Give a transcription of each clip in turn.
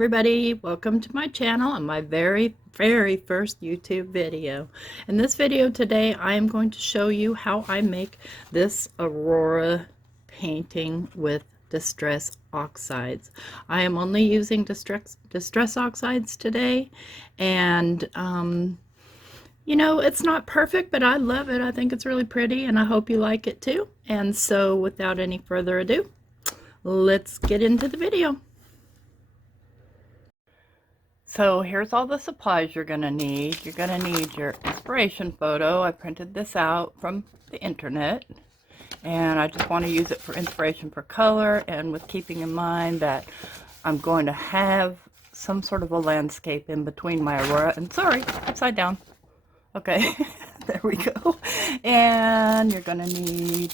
everybody, welcome to my channel and my very first YouTube video. In this video today I am going to show you how I make this Aurora painting with distress oxides. I am only using distress oxides today, and you know, it's not perfect, but I love it. I think it's really pretty and I hope you like it too. And so without any further ado, let's get into the video. So here's all the supplies you're going to need. You're going to need your inspiration photo. I printed this out from the internet, and I just want to use it for inspiration for color, and with keeping in mind that I'm going to have some sort of a landscape in between my Aurora, and sorry, upside down. Okay, there we go. And you're going to need,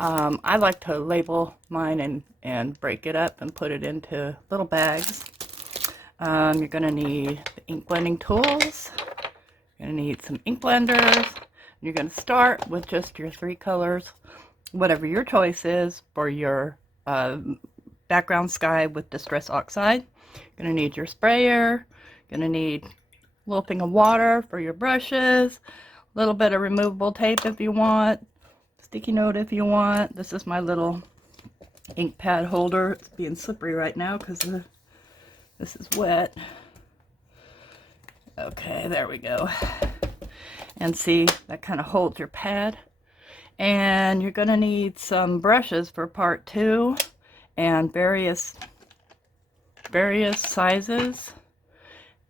I like to label mine and break it up and put it into little bags. You're going to need ink blending tools. You're going to need some ink blenders. You're going to start with just your 3 colors, whatever your choice is for your background sky with distress oxide. You're going to need your sprayer. You're going to need a little thing of water for your brushes, a little bit of removable tape if you want, sticky note if you want. This is my little ink pad holder. It's being slippery right now because this is wet. Okay, there we go. And see, that kind of holds your pad. And you're going to need some brushes for part 2 and various sizes.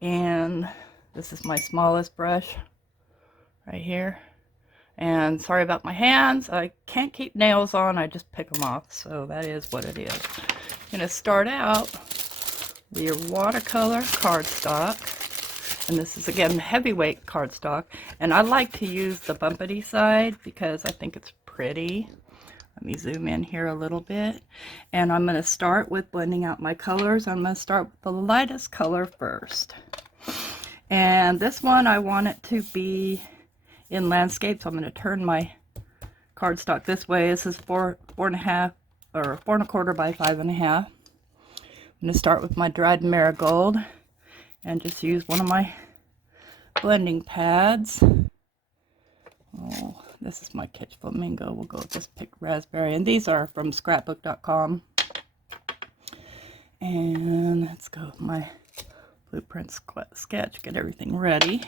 And this is my smallest brush right here. And sorry about my hands. I can't keep nails on. I just pick them off. So that is what it is. I'm going to start out your watercolor cardstock, and this is again heavyweight cardstock, and I like to use the bumpety side because I think it's pretty. Let me zoom in here a little bit, and I'm going to start with blending out my colors. I'm going to start with the lightest color first, and this one I want it to be in landscape, so I'm going to turn my cardstock this way. This is 4.5 or 4.25 by 5.5. I'm going to start with my dried marigold and just use one of my blending pads. Oh, this is my Kitsch Flamingo. We'll go with this picked raspberry, and these are from scrapbook.com. And let's go with my blueprint sketch, get everything ready.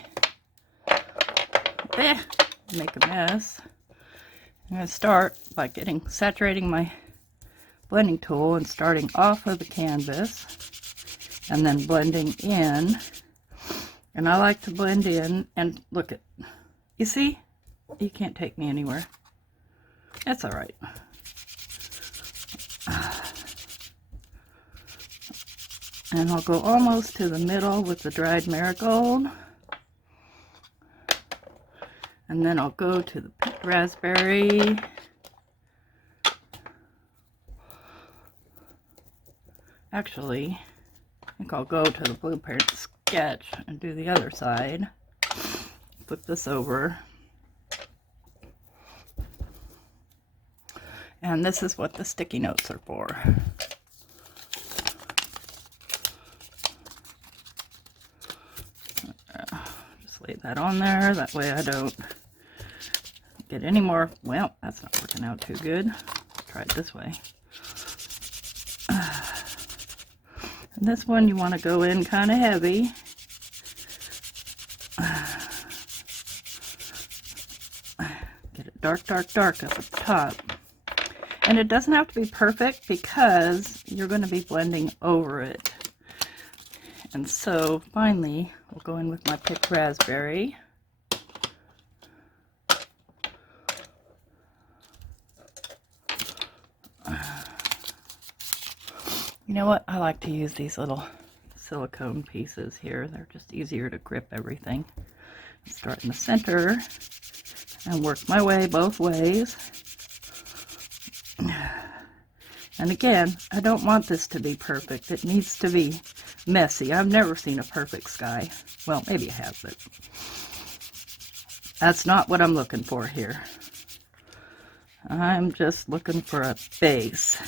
Make a mess. I'm going to start by saturating my blending tool and starting off of the canvas and then blending in. And I like to blend in, and look at, you see, you can't take me anywhere. That's all right. And I'll go almost to the middle with the dried marigold, and then I'll go to the picked raspberry. Actually, I think I'll go to the blueprint sketch and do the other side. Flip this over. And this is what the sticky notes are for. Just lay that on there. That way I don't get any more. Well, that's not working out too good. Try it this way. And this one you want to go in kind of heavy. Get it dark, dark, dark up at the top. And it doesn't have to be perfect because you're going to be blending over it. And so finally, we'll go in with my picked raspberry. You know what? I like to use these little silicone pieces here. They're just easier to grip everything. Start in the center and work my way both ways. And again, I don't want this to be perfect. It needs to be messy. I've never seen a perfect sky. Well, maybe I have, but that's not what I'm looking for here. I'm just looking for a base.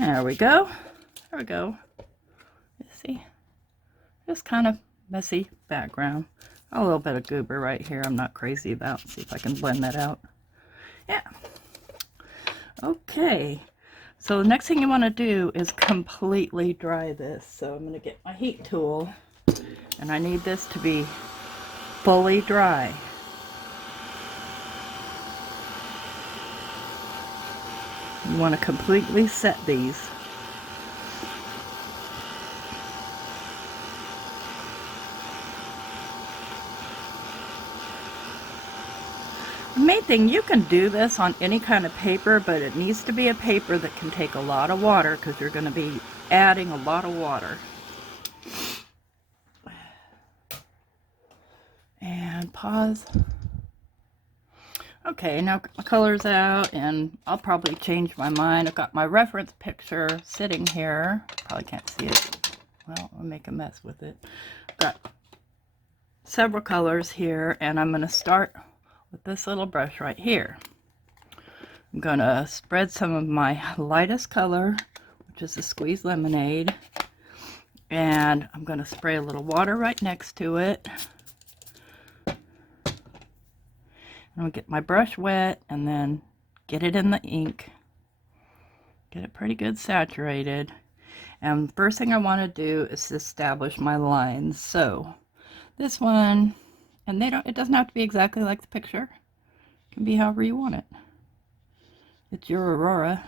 There we go. There we go. You see? Just kind of messy background. A little bit of goober right here I'm not crazy about. See if I can blend that out. Yeah. Okay. So the next thing you want to do is completely dry this. So I'm going to get my heat tool, and I need this to be fully dry. You want to completely set these. The main thing, you can do this on any kind of paper, but it needs to be a paper that can take a lot of water because you're going to be adding a lot of water. And pause. Okay, now my color's out, and I'll probably change my mind. I've got my reference picture sitting here. Probably can't see it. Well, I'll make a mess with it. I've got several colors here, and I'm going to start with this little brush right here. I'm going to spread some of my lightest color, which is the Squeeze Lemonade, and I'm going to spray a little water right next to it. I'm going to get my brush wet and then get it in the ink. Get it pretty good saturated. And first thing I want to do is establish my lines. So this one, and it doesn't have to be exactly like the picture. It can be however you want it. It's your Aurora.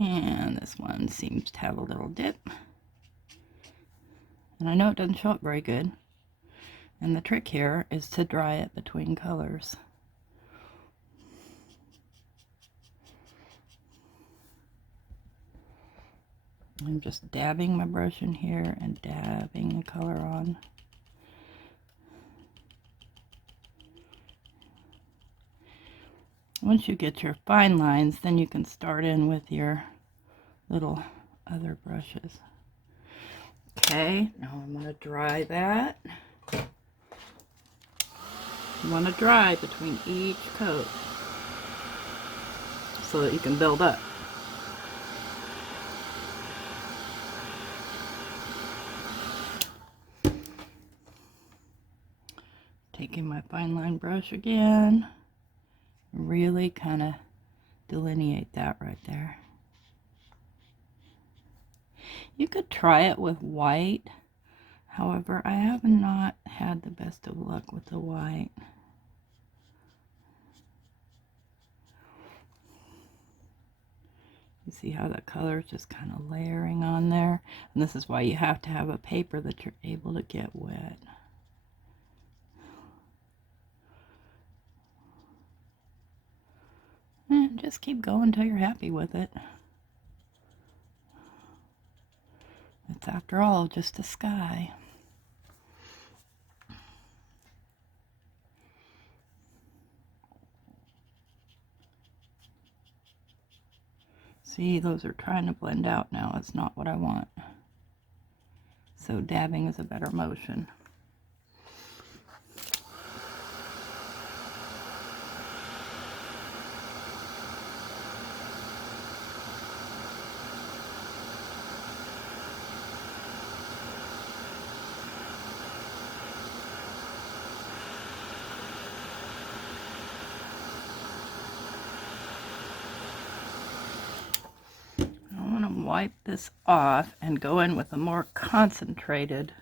And this one seems to have a little dip. And I know it doesn't show up very good. And the trick here is to dry it between colors. I'm just dabbing my brush in here and dabbing the color on. Once you get your fine lines, then you can start in with your little other brushes. Okay, now I'm going to dry that. You want to dry between each coat so that you can build up. Taking my fine line brush again, really kind of delineate that right there. You could try it with white, however, I have not had the best of luck with the white. You see how the color is just kind of layering on there? And this is why you have to have a paper that you're able to get wet. And just keep going until you're happy with it. It's, after all, just a sky. See, those are trying to blend out now. It's not what I want. So dabbing is a better motion. Wipe this off and go in with a more concentrated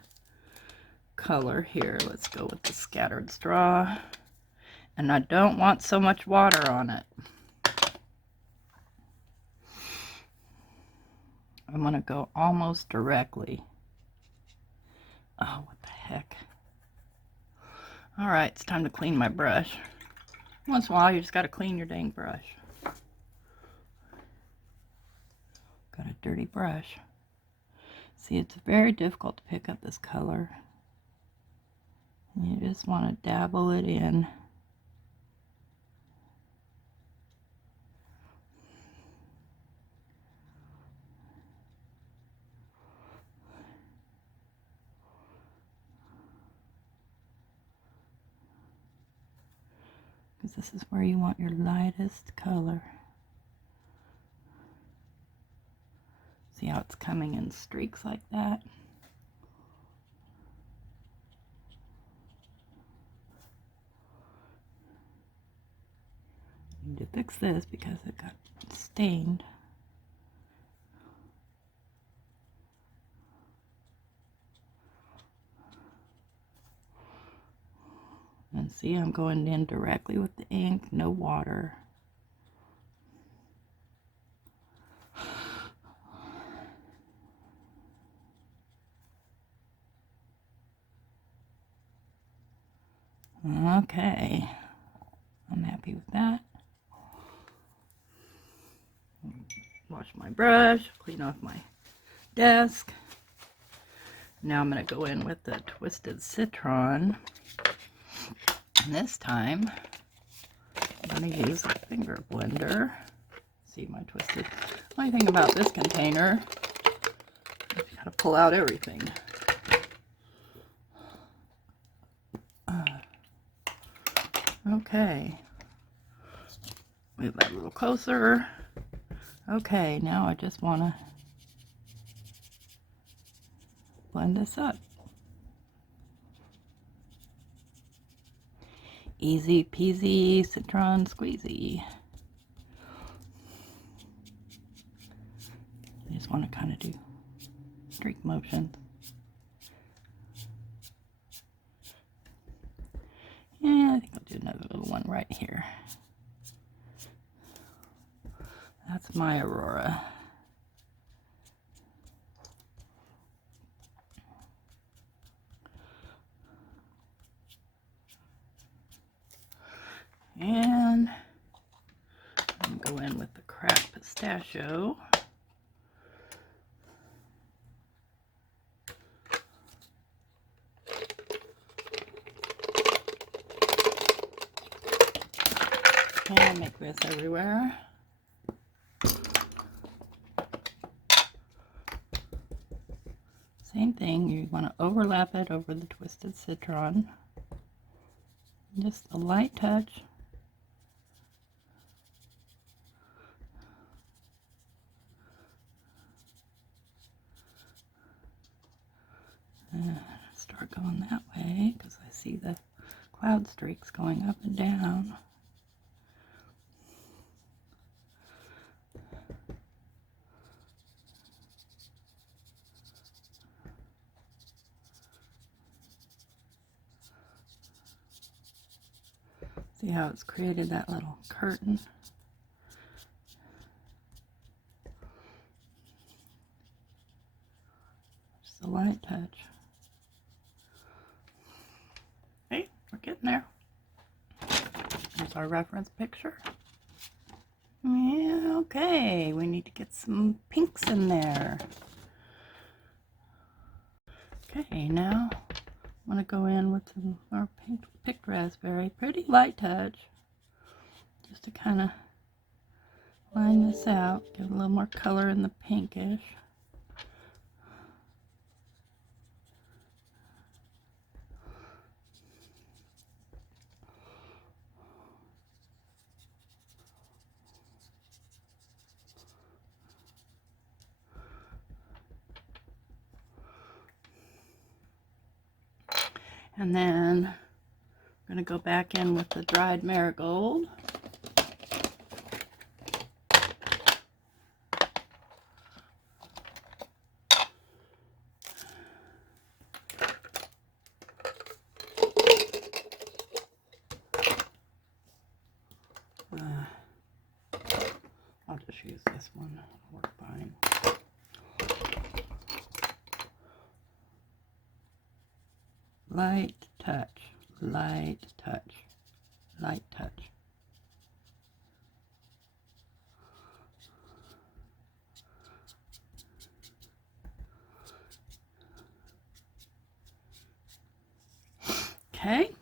color here. Let's go with the Scattered Straw, and I don't want so much water on it. I'm going to go almost directly. Oh, what the heck. Alright, it's time to clean my brush. Once in a while you just got to clean your dang brush. Got a dirty brush. See, it's very difficult to pick up this color. You just want to dabble it in. because this is where you want your lightest color. See how it's coming in streaks like that? I need to fix this because it got stained. And see, I'm going in directly with the ink, no water. Okay, I'm happy with that. Wash my brush, clean off my desk. Now I'm going to go in with the Twisted Citron. And this time, I'm going to use a finger blender. See my twisted. The only thing about this container, you got to pull out everything. Okay. Move that a little closer. Okay, now I just want to blend this up. Easy peasy citron squeezy. I just want to kind of do streak motions. Yeah, I think I'll do another little one right here. That's my Aurora. And I'm going to go in with the cracked pistachio. And make this everywhere. Same thing, you want to overlap it over the Twisted Citron. Just a light touch. Start going that way because I see the cloud streaks going up and down. See how it's created that little curtain? Just a light touch. Hey, we're getting there. Here's our reference picture. Yeah, okay, we need to get some pinks in there. Okay, now I'm going to go in with some more picked raspberry. Pretty light touch. Just to kind of line this out. Give it a little more color in the pinkish. And then I'm going to go back in with the dried marigold. I'll just use this one. It'll work fine. Light touch, light touch, light touch. Okay.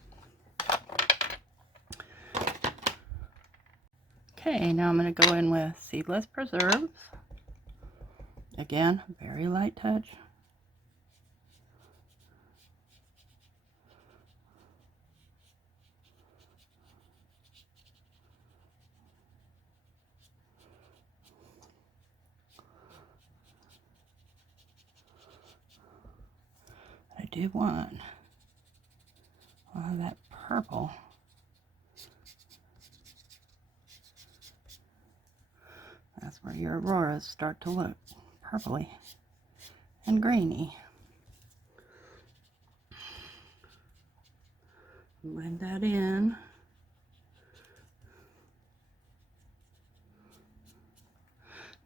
Okay, now I'm going to go in with seedless preserves. Again, very light touch. do want a lot of that purple. That's where your auroras start to look purpley and greeny. Blend that in.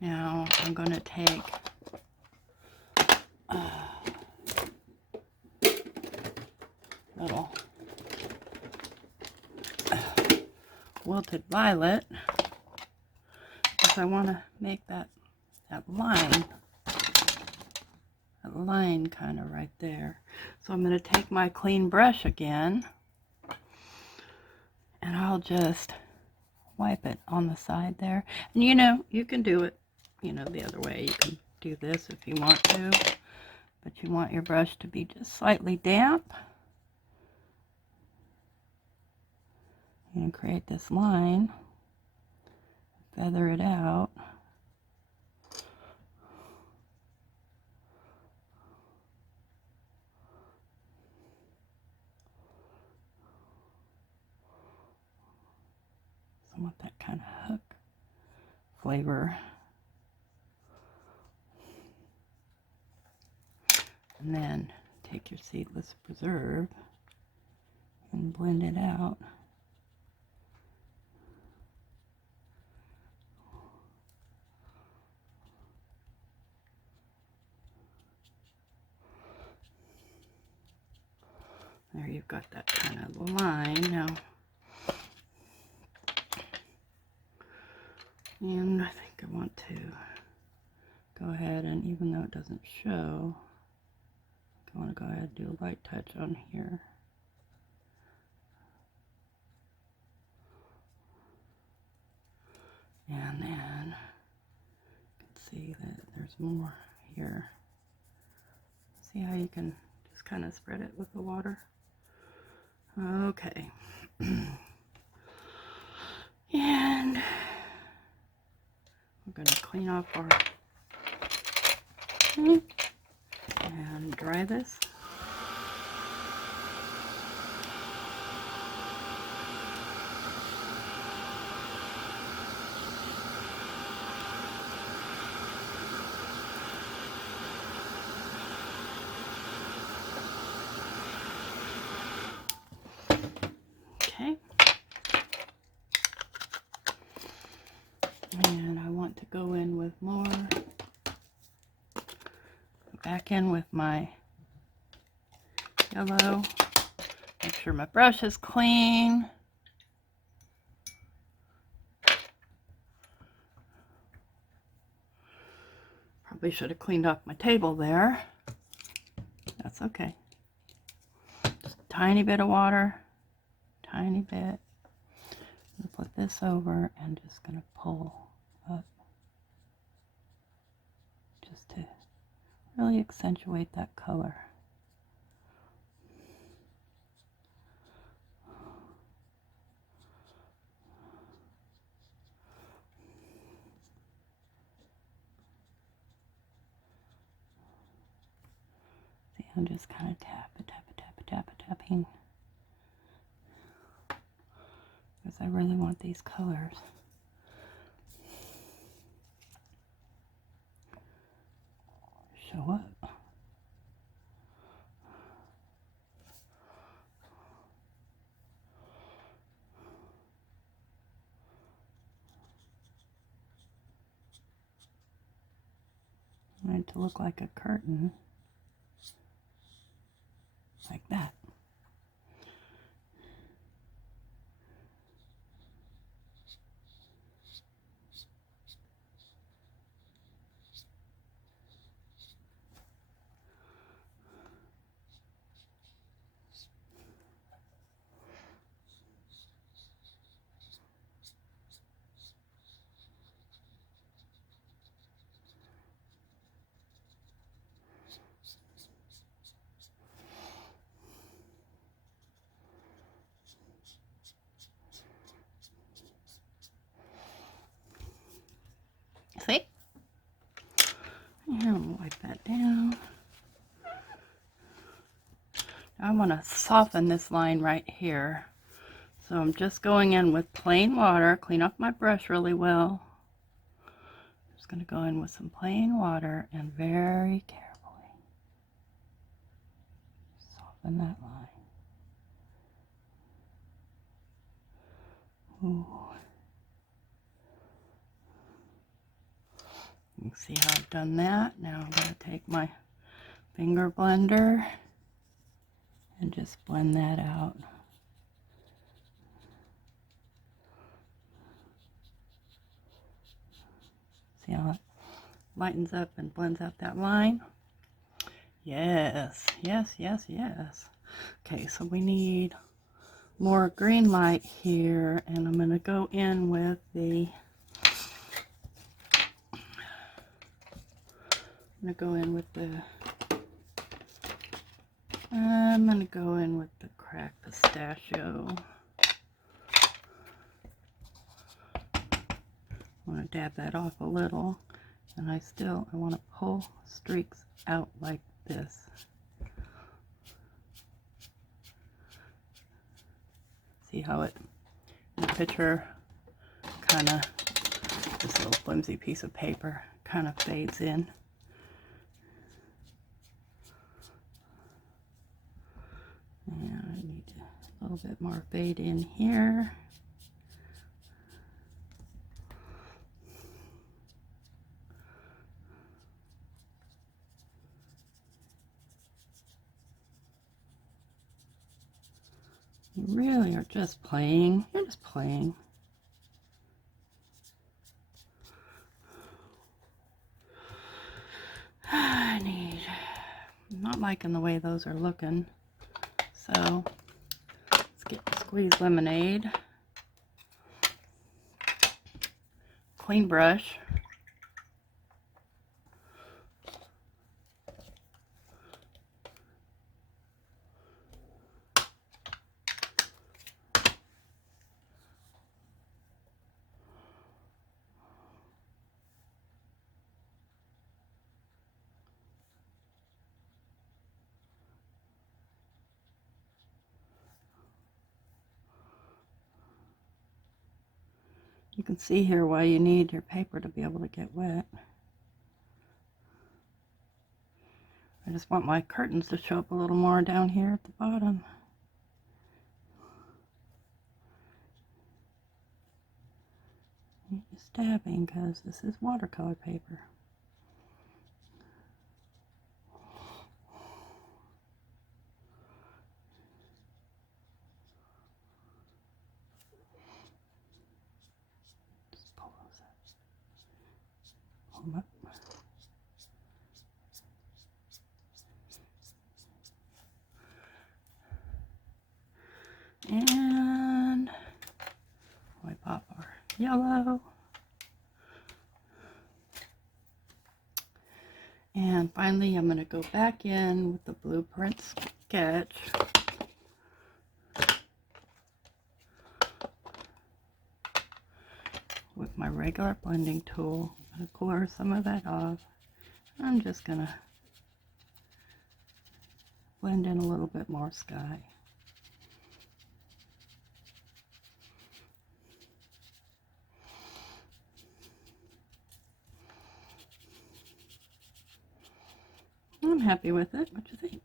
Now I'm going to take a little wilted violet, because I want to make that line kind of right there. So I'm going to take my clean brush again, and I'll just wipe it on the side there. And you know, you can do it, you know, the other way. You can do this if you want to, but you want your brush to be just slightly damp. You're going to create this line, feather it out. I want that kind of hook flavor. And then take your seedless preserve and blend it out. There, you've got that kind of line now. And I think I want to go ahead and, even though it doesn't show, I want to go ahead and do a light touch on here. And then you can see that there's more here. See how you can just kind of spread it with the water? Okay. And we're going to clean off our and dry this. Okay. And I want to go in with more. Back in with my yellow. Make sure my brush is clean. Probably should have cleaned off my table there. That's okay. Just a tiny bit of water. Tiny bit. I'm gonna put this over and just gonna pull up just to really accentuate that color. See, I'm just kind of tapping. Because I really want these colors. Show up. I want it to look like a curtain. Like that. want to soften this line right here. So I'm just going in with plain water, clean off my brush really well. Just going to go in with some plain water and very carefully soften that line. Ooh. You can see how I've done that. Now I'm going to take my finger blender and just blend that out. See how it lightens up and blends out that line? Yes, yes, yes, yes. Okay, so we need more green light here, and I'm going to go in with the cracked pistachio. I want to dab that off a little, and I want to pull streaks out like this. See how it, in the picture, kind of, this little flimsy piece of paper kind of fades in. And I need a little bit more fade in here. You really are just playing. You're just playing. I'm not liking the way those are looking. So let's get squeezed lemonade. Clean brush. You can see here why you need your paper to be able to get wet. I just want my curtains to show up a little more down here at the bottom. Just dabbing because this is watercolor paper. Up. And we pop our yellow. And finally, I'm going to go back in with the blueprint sketch. With my regular blending tool. I'm going to color some of that off. I'm just going to blend in a little bit more sky. I'm happy with it. What do you think?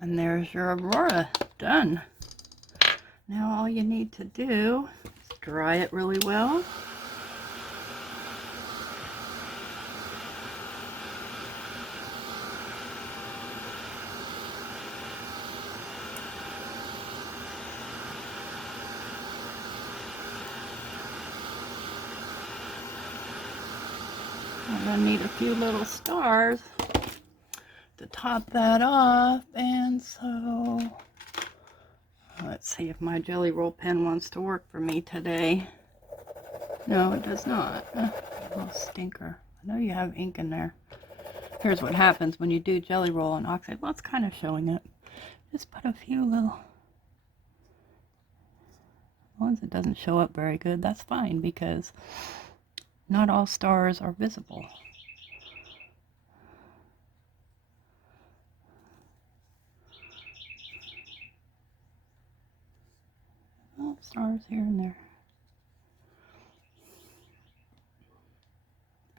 And there's your Aurora done. Now all you need to do is dry it really well. I'm going to need a few little stars to top that off, and so let's see if my jelly roll pen wants to work for me today. No, it does not. A little stinker. I know you have ink in there. Here's what happens when you do jelly roll on Oxide. Well, it's kind of showing it. Just put a few little ones that doesn't show up very good. That's fine, because Not all stars are visible. Oh, stars here and there.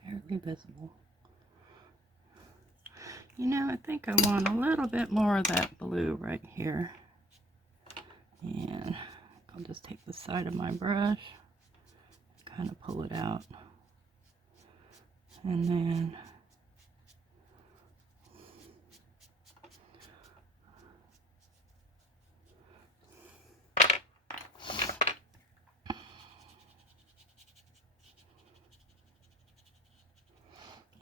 Barely visible. You know, I think I want a little bit more of that blue right here. And I'll just take the side of my brush, kind of pull it out. And then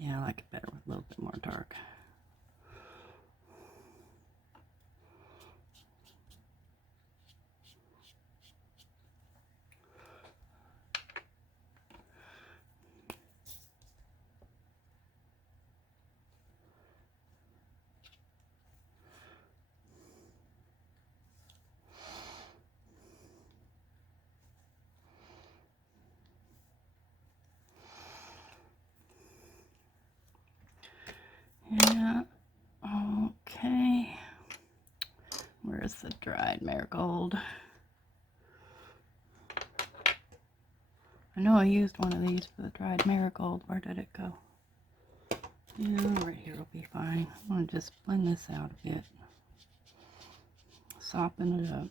yeah, I like it better with a little bit more dark. Yeah, okay. Where's the dried marigold? I know I used one of these for the dried marigold. Where did it go? Yeah, right here will be fine. I'm going to just blend this out a bit. Soften it up.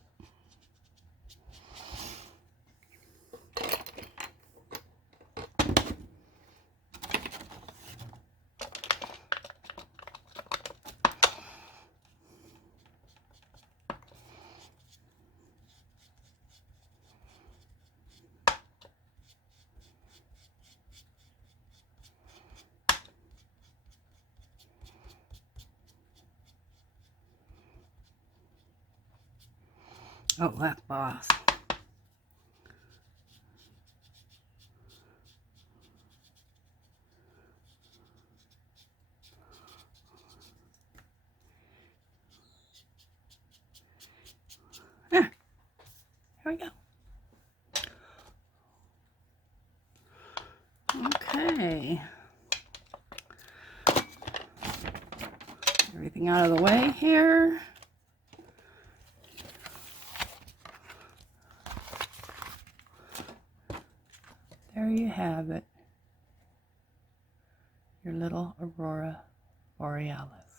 Oh, that's boss. Here we go. Okay. Everything out of the way here. There you have it. Your little Aurora Borealis.